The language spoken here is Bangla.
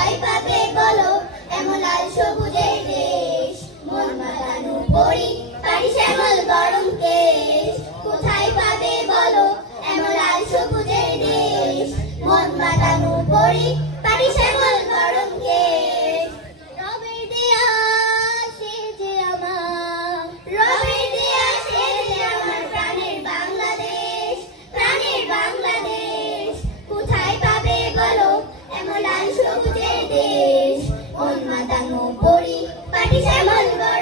কোথায় পাবে বলো এমন লাল সবুজের দেশ, মন মাতানো পরি পারি শ্যামল গরম কেশ। কোথায় পাবে বলো এমন লাল সবুজের দেশ, মন মাতানো পরি পারি শ্যামল গরম কেশ। রবের দেয়া সে যে আমার, রবের দেয়া সে যে আমার প্রাণের বাংলাদেশ, প্রাণের বাংলাদেশ। কোথায় পাবে বলো এমন লাল সবুজের দেশ, মন মাতানো পরি পারি শ্যামল গরম